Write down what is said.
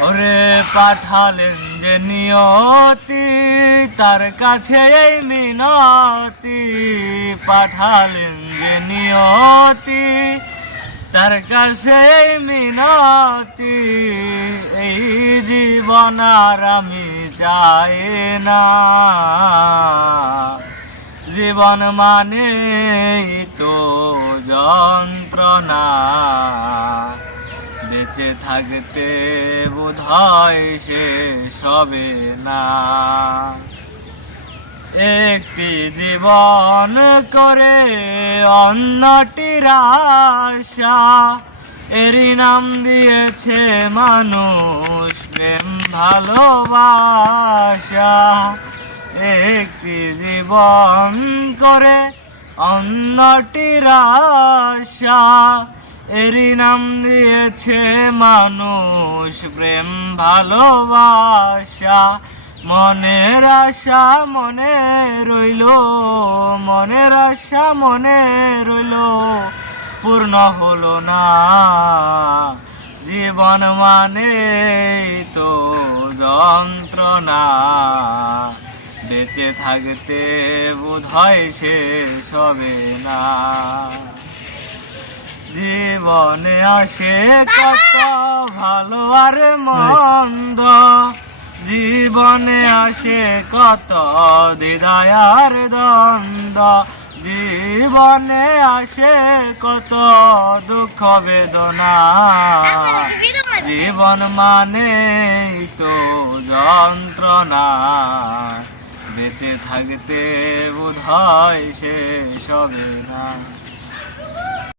ওরে পাঠালেন যে নিয়তি, তার কাছে এই মিনতি। পাঠালেন যে নিয়তি, তার কাছে এই মিনতি। এই জীবন আর আমি চাই না। জীবন মানে তো যন্ত্রণা। বেঁচে থাকতে বোধ হয় সে সবে না। একটি জীবন করে অন্যটির আশা, এরই নাম দিয়েছে মানুষ প্রেম ভালোবাসা। একটি জীবন করে অন্যটির আশা এরই নাম দিয়েছে মানুষ প্রেম ভালোবাসা। মনের আশা মনে রইল, মনের আশা মনে রইল, পূর্ণ হলো না। জীবন মানে তো যন্ত্রণা। বেঁচে থাকতে বোধ হয় শেষ হবে না। জীবনে আসে কত ভালো আর মন্দ। জীবনে আসে কত দিদায়ার দ্বন্দ্ব। জীবনে আসে কত দুঃখ বেদনা। জীবন মানে তো যন্ত্রণা। বেঁচে থাকতে বোধ হয় শেষ হবে না।